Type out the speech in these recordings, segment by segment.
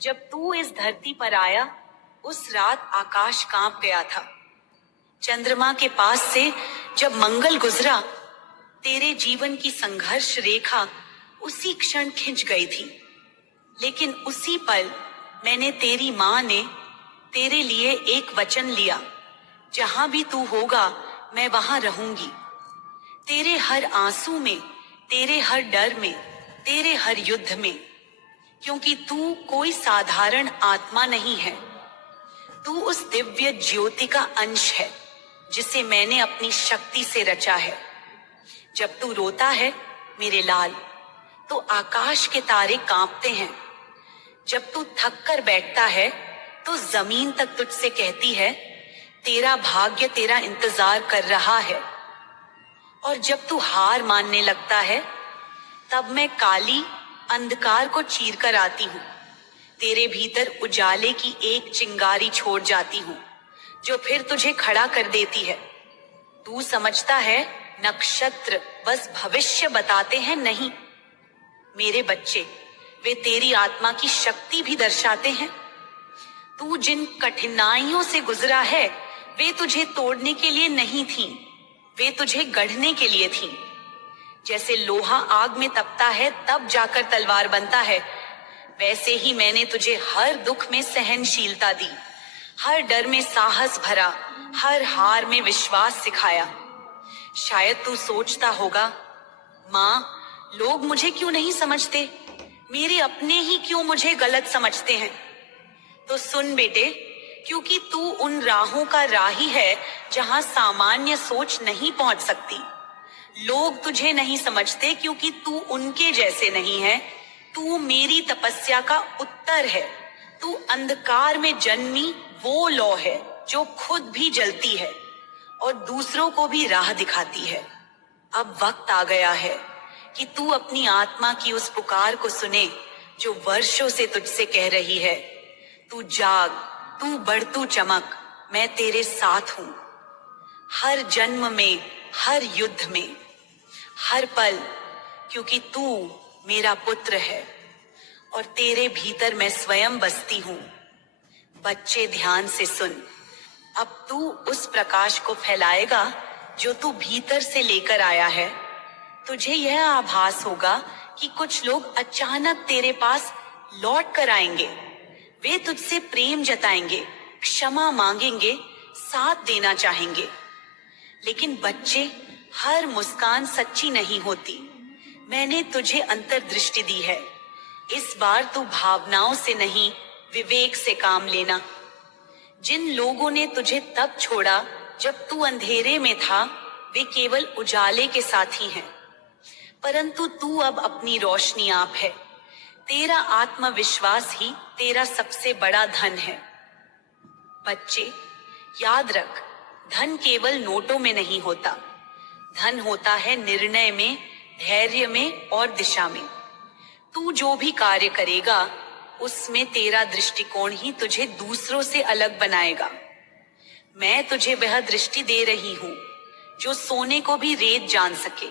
जब तू इस धरती पर आया, उस रात आकाश कांप गया था। चंद्रमा के पास से जब मंगल गुजरा, तेरे जीवन की संघर्ष रेखा उसी क्षण खिंच गई थी। लेकिन उसी पल मैंने, तेरी माँ ने, तेरे लिए एक वचन लिया, जहां भी तू होगा मैं वहां रहूंगी। तेरे हर आंसू में, तेरे हर डर में, तेरे हर युद्ध में। क्योंकि तू कोई साधारण आत्मा नहीं है, तू उस दिव्य ज्योति का अंश है जिसे मैंने अपनी शक्ति से रचा है। जब तू रोता है मेरे लाल, तो आकाश के तारे कांपते हैं। जब तू थक कर बैठता है तो जमीन तक तुझसे कहती है, तेरा भाग्य तेरा इंतजार कर रहा है। और जब तू हार मानने लगता है, तब मैं काली अंधकार को चीर कर आती हूँ। तेरे भीतर उजाले की एक चिंगारी छोड़ जाती हूँ, जो फिर तुझे खड़ा कर देती है। तू समझता है नक्षत्र बस भविष्य बताते हैं, नहीं मेरे बच्चे, वे तेरी आत्मा की शक्ति भी दर्शाते हैं। तू जिन कठिनाइयों से गुजरा है, वे तुझे तोड़ने के लिए नहीं थीं, वे तुझे गढ़ने के लिए थीं। जैसे लोहा आग में तपता है तब जाकर तलवार बनता है, वैसे ही मैंने तुझे हर दुख में सहनशीलता दी, हर डर में साहस भरा, हर हार में विश्वास सिखाया। शायद तू सोचता होगा, माँ, लोग मुझे क्यों नहीं समझते, मेरे अपने ही क्यों मुझे गलत समझते हैं। तो सुन बेटे, क्योंकि तू उन राहों का राही है जहां सामान्य सोच नहीं पहुंच सकती। लोग तुझे नहीं समझते क्योंकि तू उनके जैसे नहीं है। तू मेरी तपस्या का उत्तर है। तू अंधकार में जन्मी वो लौ है जो खुद भी जलती है और दूसरों को भी राह दिखाती है। अब वक्त आ गया है कि तू अपनी आत्मा की उस पुकार को सुने जो वर्षों से तुझसे कह रही है, तू जाग, तू बढ़, तू चमक, मैं तेरे साथ हूं। हर जन्म में, हर युद्ध में, हर पल, क्योंकि तू मेरा पुत्र है और तेरे भीतर मैं स्वयं बसती हूं। बच्चे, ध्यान से सुन। अब तू उस प्रकाश को फैलाएगा जो तू भीतर से लेकर आया है। तुझे यह आभास होगा कि कुछ लोग अचानक तेरे पास लौट कर आएंगे। वे तुझसे प्रेम जताएंगे, क्षमा मांगेंगे, साथ देना चाहेंगे। लेकिन बच्चे, हर मुस्कान सच्ची नहीं होती। मैंने तुझे अंतर्दृष्टि दी है। इस बार तू भावनाओं से नहीं, विवेक से काम लेना। जिन लोगों ने तुझे तब छोड़ा जब तू अंधेरे में था, वे केवल उजाले के साथी हैं। परंतु तू अब अपनी रोशनी आप है। तेरा आत्मविश्वास ही तेरा सबसे बड़ा धन है। बच्चे, याद रख, धन केवल नोटों में नहीं होता। धन होता है निर्णय में, धैर्य में और दिशा में। तू जो भी कार्य करेगा, उसमें तेरा दृष्टिकोण ही तुझे दूसरों से अलग बनाएगा। मैं तुझे वह दृष्टि दे रही हूं जो सोने को भी रेत जान सके,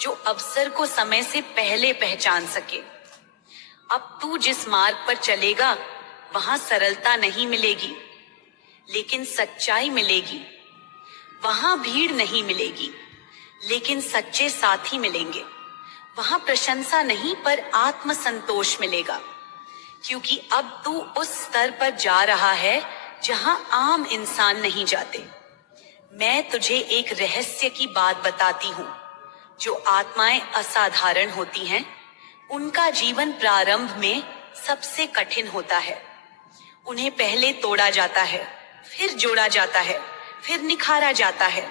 जो अवसर को समय से पहले पहचान सके। अब तू जिस मार्ग पर चलेगा, वहां सरलता नहीं मिलेगी, लेकिन सच्चाई मिलेगी। वहां भीड़ नहीं मिलेगी, लेकिन सच्चे साथी मिलेंगे। वहां प्रशंसा नहीं, पर आत्मसंतोष मिलेगा। क्योंकि अब तू उस स्तर पर जा रहा है जहां आम इंसान नहीं जाते। मैं तुझे एक रहस्य की बात बताती हूँ। जो आत्माएं असाधारण होती हैं, उनका जीवन प्रारंभ में सबसे कठिन होता है। उन्हें पहले तोड़ा जाता है, फिर जोड़ा जाता है, फिर निखारा जाता है,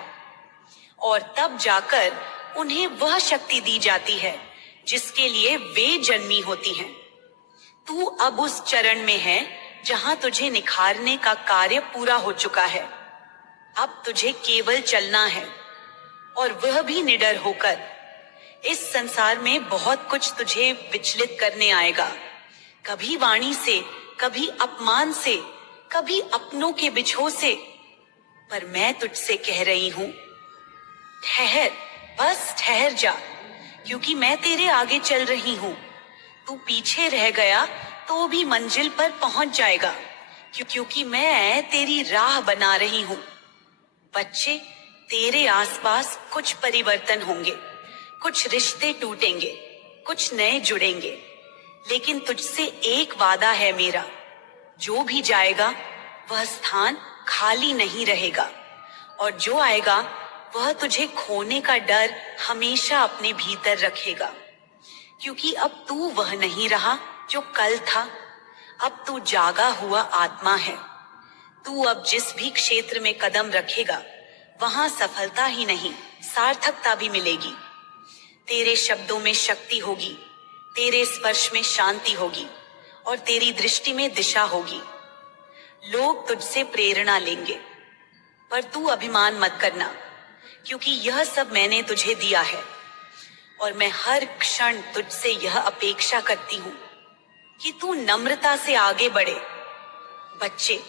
और तब जाकर उन्हें वह शक्ति दी जाती है जिसके लिए वे जन्मी होती हैं। तू अब उस चरण में है जहां तुझे निखारने का कार्य पूरा हो चुका है। अब तुझे केवल चलना है, और वह भी निडर होकर। इस संसार में बहुत कुछ तुझे विचलित करने आएगा, कभी वाणी से, कभी अपमान से, कभी अपनों के बिछोह से। पर मैं तुझसे कह रही हूं, ठहर, बस ठहर जा, क्योंकि मैं तेरे आगे चल रही हूं। तू पीछे रह गया तो भी मंजिल पर पहुंच जाएगा, क्योंकि मैं तेरी राह बना रही हूँ। बच्चे, तेरे आसपास कुछ परिवर्तन होंगे, कुछ रिश्ते टूटेंगे, कुछ नए जुड़ेंगे, लेकिन तुझसे एक वादा है मेरा, जो भी जाएगा वह स्थान खाली नहीं रहेगा, और जो आएगा वह तुझे खोने का डर हमेशा अपने भीतर रखेगा। क्योंकि अब तू वह नहीं रहा जो कल था, अब तू जागा हुआ आत्मा है। तू अब जिस भी क्षेत्र में कदम रखेगा वहां सफलता ही नहीं, सार्थकता भी मिलेगी। तेरे शब्दों में शक्ति होगी, तेरे स्पर्श में शांति होगी, और तेरी दृष्टि में दिशा होगी। लोग तुझसे प्रेरणा लेंगे, पर तू अभिमान मत करना, क्योंकि यह सब मैंने तुझे दिया है, और मैं हर क्षण तुझसे यह अपेक्षा करती हूँ कि तू नम्रता से आगे बढ़े। बच्चे,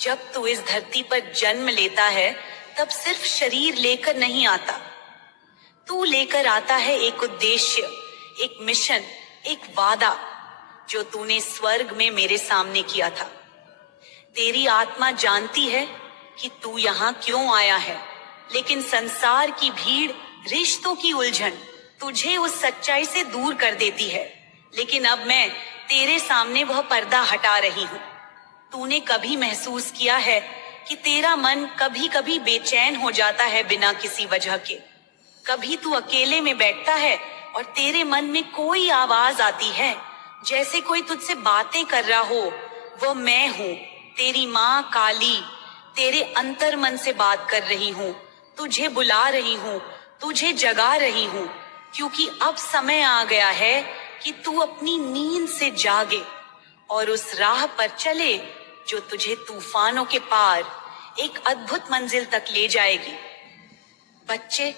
जब तू इस धरती पर जन्म लेता है तब सिर्फ शरीर लेकर नहीं आता, तू लेकर आता है एक उद्देश्य, एक मिशन, एक वादा जो तूने स्वर्ग में मेरे सामने किया था। तेरी आत्मा जानती है कि तू यहाँ क्यों आया है, लेकिन संसार की भीड़, रिश्तों की उलझन तुझे उस सच्चाई से दूर कर देती है। लेकिन अब मैं तेरे सामने वह पर्दा हटा रही हूँ। तूने कभी महसूस किया है कि तेरा मन कभी कभी बेचैन हो जाता है बिना किसी वजह के? कभी तू अकेले में बैठता है और तेरे मन में कोई आवाज आती है, जैसे कोई तुझसे बातें कर रहा हो। वो मैं हूँ, तेरी माँ काली, तेरे अंतर मन से बात कर रही हूँ, तुझे बुला रही हूँ, तुझे जगा रही हूँ, क्योंकि अब समय आ गया है कि तू अपनी नींद से जागे और उस राह पर चले जो तुझे तूफानों के पार एक अद्भुत मंजिल तक ले जाएगी। बच्चे,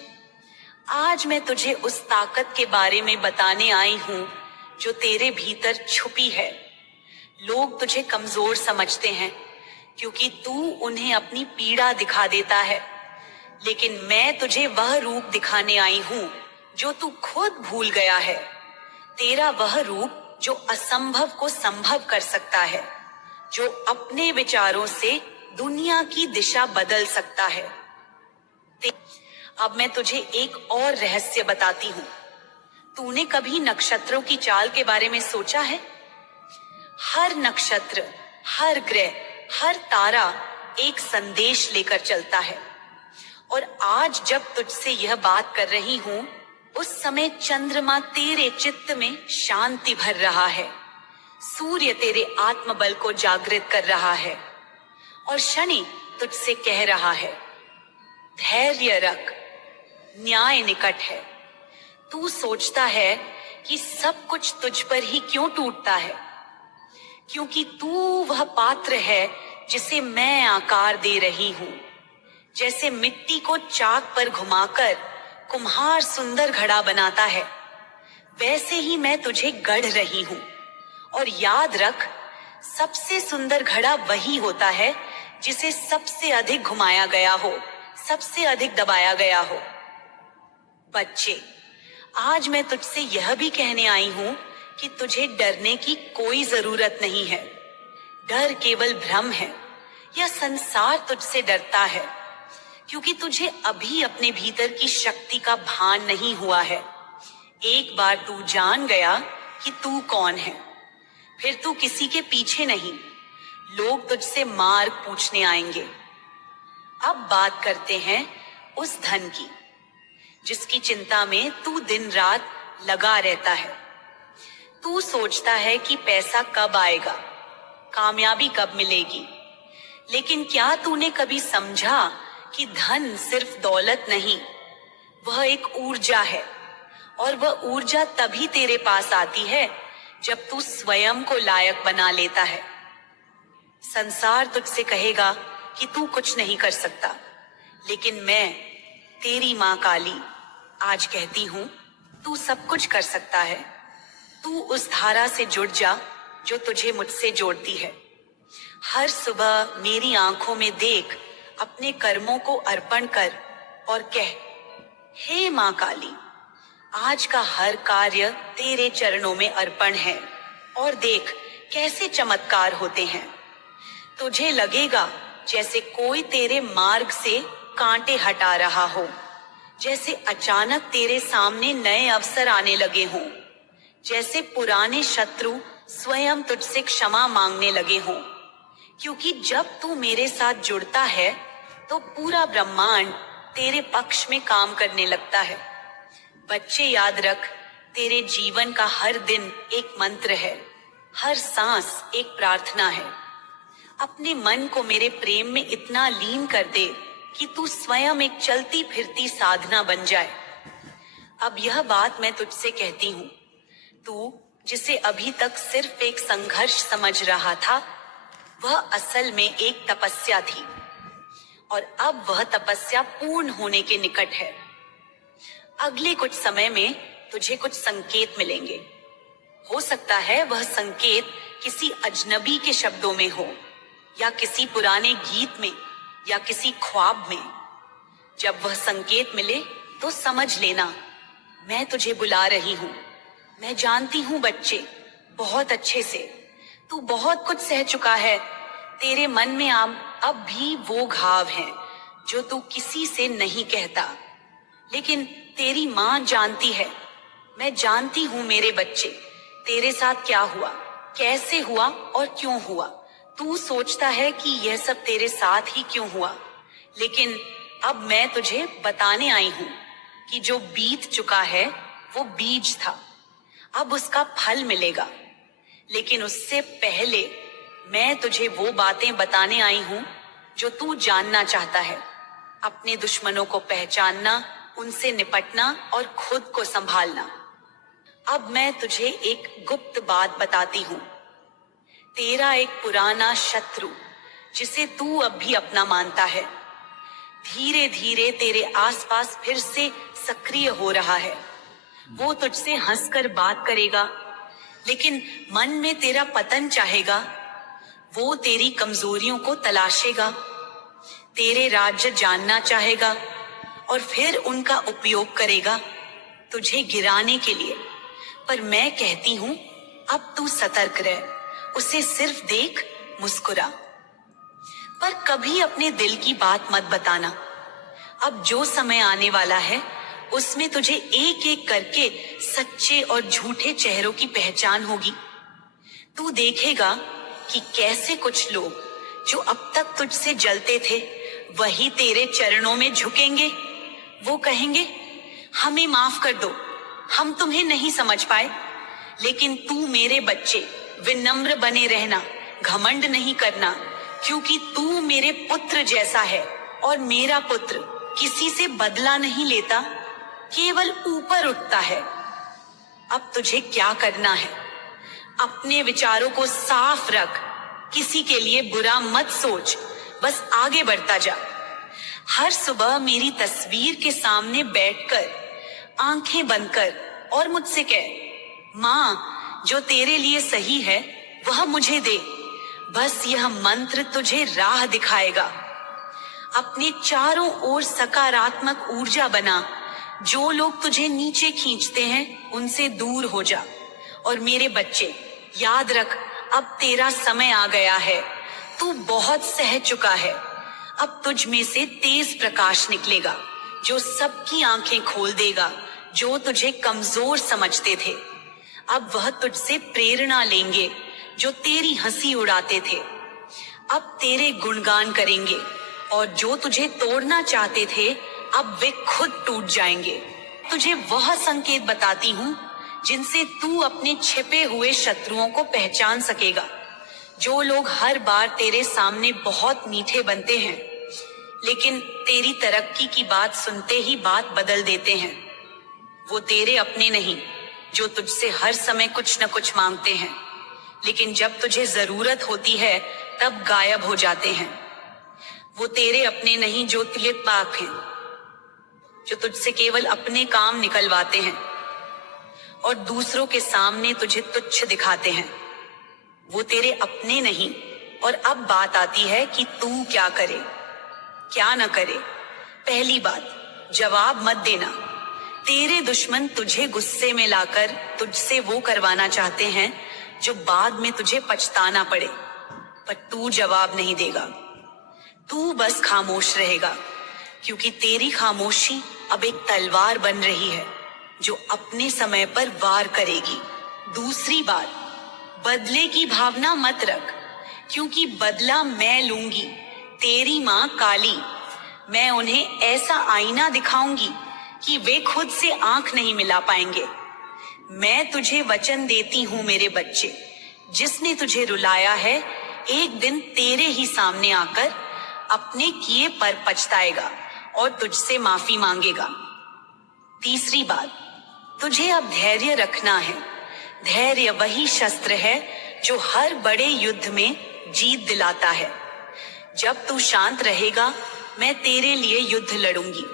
आज मैं तुझे उस ताकत के बारे में बताने आई हूँ जो तेरे भीतर छुपी है। लोग तुझे कमजोर समझते हैं क्योंकि तू उन्हें अपनी पीड़ा दिखा देता है, लेकिन मैं तुझे वह रूप दिखाने आई हूँ जो तू खुद भूल गया है। तेरा वह रूप जो असंभव को संभव कर सकता है, जो अपने विचारों से दुनिया की दिशा बदल सकता है। अब मैं तुझे एक और रहस्य बताती हूँ। तूने कभी नक्षत्रों की चाल के बारे में सोचा है? हर नक्षत्र, हर ग्रह, हर तारा एक संदेश लेकर चलता है, और आज जब तुझसे यह बात कर रही हूँ उस समय चंद्रमा तेरे चित्त में शांति भर रहा है, सूर्य तेरे आत्मबल को जागृत कर रहा है, और शनि तुझसे कह रहा है, धैर्य रख, न्याय निकट है। तू सोचता है कि सब कुछ तुझ पर ही क्यों टूटता है, क्योंकि तू वह पात्र है जिसे मैं आकार दे रही हूँ। जैसे मिट्टी को चाक पर घुमाकर कुम्हार सुंदर घड़ा बनाता है, वैसे ही मैं तुझे गढ़ रही हूँ। और याद रख, सबसे सुंदर घड़ा वही होता है जिसे सबसे अधिक घुमाया गया हो, सबसे अधिक दबाया गया हो। बच्चे, आज मैं तुझसे यह भी कहने आई हूँ कि तुझे डरने की कोई जरूरत नहीं है। डर केवल भ्रम है, यह संसार तुझसे डरता है क्योंकि तुझे अभी अपने भीतर की शक्ति का भान नहीं हुआ है। एक बार तू जान गया कि तू कौन है, फिर तू किसी के पीछे नहीं। लोग तुझसे मार्ग पूछने आएंगे। अब बात करते हैं उस धन की जिसकी चिंता में तू दिन रात लगा रहता है। तू सोचता है कि पैसा कब आएगा, कामयाबी कब मिलेगी, लेकिन क्या तूने कभी समझा कि धन सिर्फ दौलत नहीं, वह एक ऊर्जा है, और वह ऊर्जा तभी तेरे पास आती है जब तू स्वयं को लायक बना लेता है। संसार तुझसे कहेगा कि तू कुछ नहीं कर सकता, लेकिन मैं, तेरी माँ काली, आज कहती हूँ तू सब कुछ कर सकता है। तू उस धारा से जुड़ जा जो तुझे मुझसे जोड़ती है। हर सुबह मेरी आंखों में देख, अपने कर्मों को अर्पण कर और कह, हे माँ काली, आज का हर कार्य तेरे चरणों में अर्पण है, और देख कैसे चमत्कार होते हैं। तुझे लगेगा जैसे कोई तेरे मार्ग से कांटे हटा रहा हो, जैसे अचानक तेरे सामने नए अवसर आने लगे हों, जैसे पुराने शत्रु स्वयं तुझसे क्षमा मांगने लगे हों। क्योंकि जब तू मेरे साथ जुड़ता है तो पूरा ब्रह्मांड तेरे पक्ष में काम करने लगता है। बच्चे याद रख, तेरे जीवन का हर दिन एक मंत्र है, हर सांस एक प्रार्थना है। अपने मन को मेरे प्रेम में इतना लीन कर दे कि तू स्वयं एक चलती फिरती साधना बन जाए। अब यह बात मैं तुझसे कहती हूँ, तू जिसे अभी तक सिर्फ एक संघर्ष समझ रहा था, वह असल में एक तपस्या थी, और अब वह तपस्या पूर्ण होने के निकट है। अगले कुछ समय में तुझे कुछ संकेत मिलेंगे। हो सकता है वह संकेत किसी अजनबी के शब्दों में हो, या किसी पुराने गीत में, या किसी ख्वाब में। जब वह संकेत मिले तो समझ लेना, मैं तुझे बुला रही हूँ। मैं जानती हूँ बच्चे, बहुत अच्छे से। तू बहुत कुछ सह चुका है। तेरे मन में अब भी वो घाव हैं जो तू किसी से नहीं कहता, लेकिन तेरी माँ जानती है। मैं जानती हूँ मेरे बच्चे, तेरे साथ क्या हुआ, कैसे हुआ और क्यों हुआ। तू सोचता है कि यह सब तेरे साथ ही क्यों हुआ, लेकिन अब मैं तुझे बताने आई हूँ कि जो बीत चुका है वो बीज था, अब उसका फल मिलेगा। लेकिन उससे पहले मैं तुझे वो बातें बताने आई हूँ जो तू जानना चाहता है। अपने दुश्मनों को पहचानना, उनसे निपटना और खुद को संभालना। अब मैं तुझे एक गुप्त बात बताती हूँ। तेरा एक पुराना शत्रु, जिसे तू अब भी अपना मानता है, धीरे धीरे तेरे आसपास फिर से सक्रिय हो रहा है। वो तुझसे हंसकर बात करेगा, लेकिन मन में तेरा पतन चाहेगा। वो तेरी कमजोरियों को तलाशेगा, तेरे राज्य जानना चाहेगा और फिर उनका उपयोग करेगा तुझे गिराने के लिए। पर मैं कहती हूँ, अब तू सतर्क रह, उसे सिर्फ देख, मुस्कुरा, पर कभी अपने दिल की बात मत बताना। अब जो समय आने वाला है उसमें तुझे एक एक करके सच्चे और झूठे चेहरों की पहचान होगी। तू देखेगा कि कैसे कुछ लोग जो अब तक तुझसे जलते थे, वही तेरे चरणों में झुकेंगे। वो कहेंगे, हमें माफ कर दो, हम तुम्हें नहीं समझ पाए। लेकिन तू मेरे बच्चे, विनम्र बने रहना, घमंड नहीं करना, क्योंकि तू मेरे पुत्र जैसा है और मेरा पुत्र किसी से बदला नहीं लेता, केवल ऊपर उठता है। अब तुझे क्या करना है? अपने विचारों को साफ रख, किसी के लिए बुरा मत सोच, बस आगे बढ़ता जा। हर सुबह मेरी तस्वीर के सामने बैठकर, आंखें बंद कर और मुझसे कह, माँ, जो तेरे लिए सही है वह मुझे दे। बस यह मंत्र तुझे राह दिखाएगा। अपने चारों ओर सकारात्मक ऊर्जा बना। जो लोग तुझे नीचे खींचते हैं उनसे दूर हो जा। और मेरे बच्चे, याद रख, अब तेरा समय आ गया है। तू बहुत सह चुका है। अब तुझ में से तेज प्रकाश निकलेगा जो सबकी आंखें खोल देगा, जो तुझे कमजोर समझते थे। अब वह तुझसे प्रेरणा लेंगे जो तेरी हंसी उड़ाते थे। अब तेरे गुणगान करेंगे, और जो तुझे तोड़ना चाहते थे अब वे खुद टूट जाएंगे। तुझे वह संकेत बताती हूँ जिनसे तू अपने छिपे हुए शत्रुओं को पहचान सकेगा। जो लोग हर बार तेरे सामने बहुत मीठे बनते हैं, लेकिन तेरी तरक्की की बात सुनते ही बात बदल देते हैं। वो तेरे अपने नहीं जो तुझसे हर समय कुछ न कुछ मांगते हैं, लेकिन जब तुझे जरूरत होती है तब गायब हो जाते हैं। वो तेरे अपने नहीं जो तुझे पाक हैं, जो तुझसे केवल अपने काम निकलवाते हैं और दूसरों के सामने तुझे तुच्छ दिखाते हैं। वो तेरे अपने नहीं। और अब बात आती है कि तू क्या करे, क्या न करे। पहली बात, जवाब मत देना। तेरे दुश्मन तुझे गुस्से में लाकर तुझसे वो करवाना चाहते हैं जो बाद में तुझे पछताना पड़े, पर तू जवाब नहीं देगा। तू बस खामोश रहेगा, क्योंकि तेरी खामोशी अब एक तलवार बन रही है जो अपने समय पर वार करेगी। दूसरी बात, बदले की भावना मत रख, क्योंकि बदला मैं लूंगी। तेरी माँ काली, मैं उन्हें ऐसा आईना दिखाऊंगी कि वे खुद से आंख नहीं मिला पाएंगे। मैं तुझे वचन देती हूँ मेरे बच्चे, जिसने तुझे रुलाया है एक दिन तेरे ही सामने आकर अपने किए पर पछताएगा और तुझसे माफी मांगेगा। तीसरी बात, तुझे अब धैर्य रखना है। धैर्य वही शस्त्र है जो हर बड़े युद्ध में जीत दिलाता है। जब तू शांत रहेगा, मैं तेरे लिए युद्ध लड़ूंगी।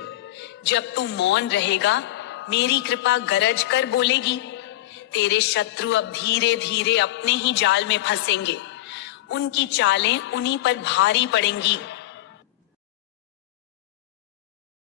जब तू मौन रहेगा, मेरी कृपा गरज कर बोलेगी। तेरे शत्रु अब धीरे धीरे अपने ही जाल में फंसेंगे। उनकी चालें उन्हीं पर भारी पड़ेंगी।